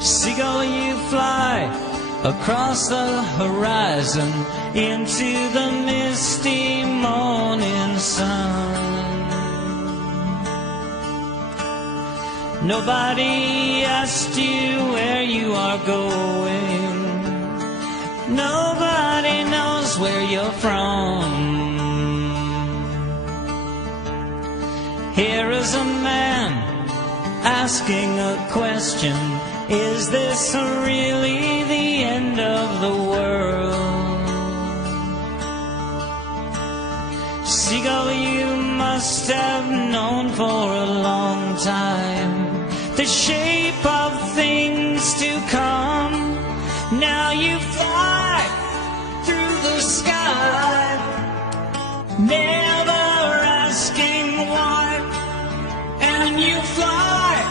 Seagull, you fly across the horizon into the misty morning sun. Nobody asked you where you are going. Nobody knows where you're from. Here is a man asking a question. Is this really the end of the world? Seagull, you must have known for a long time the shape of things to come. Now you fly through the sky, never asking why, and you fly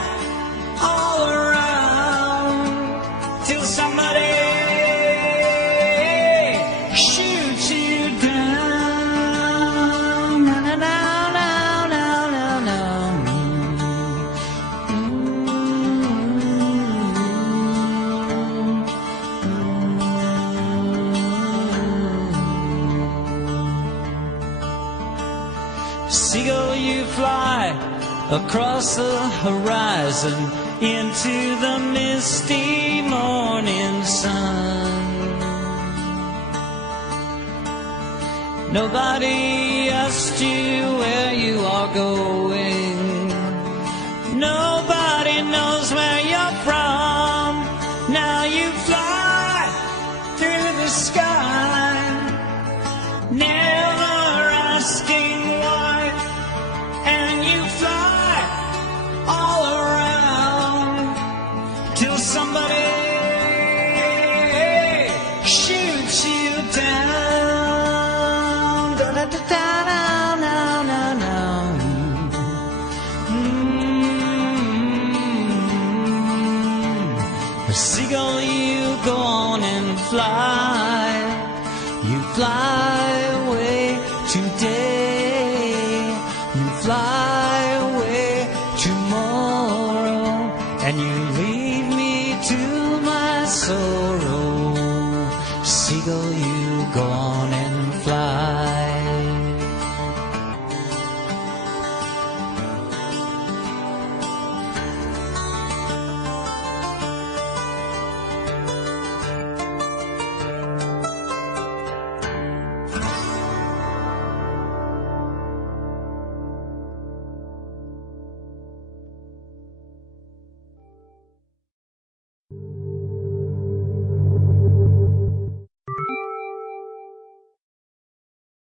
all around till somebody shoots you down. Na, na, na, na, na, na, Seagull, you fly across the horizon into the misty morning sun. Nobody asked you where you are going. Nobody knows where you're from. Now you fly through the sky, never asking why, and you fly all around till somebody shoots you down. Da, da, da, da, na, na, na. Seagull, you go on and fly. You fly away today. You fly away tomorrow, and you leave me to my sorrow. Seagull, you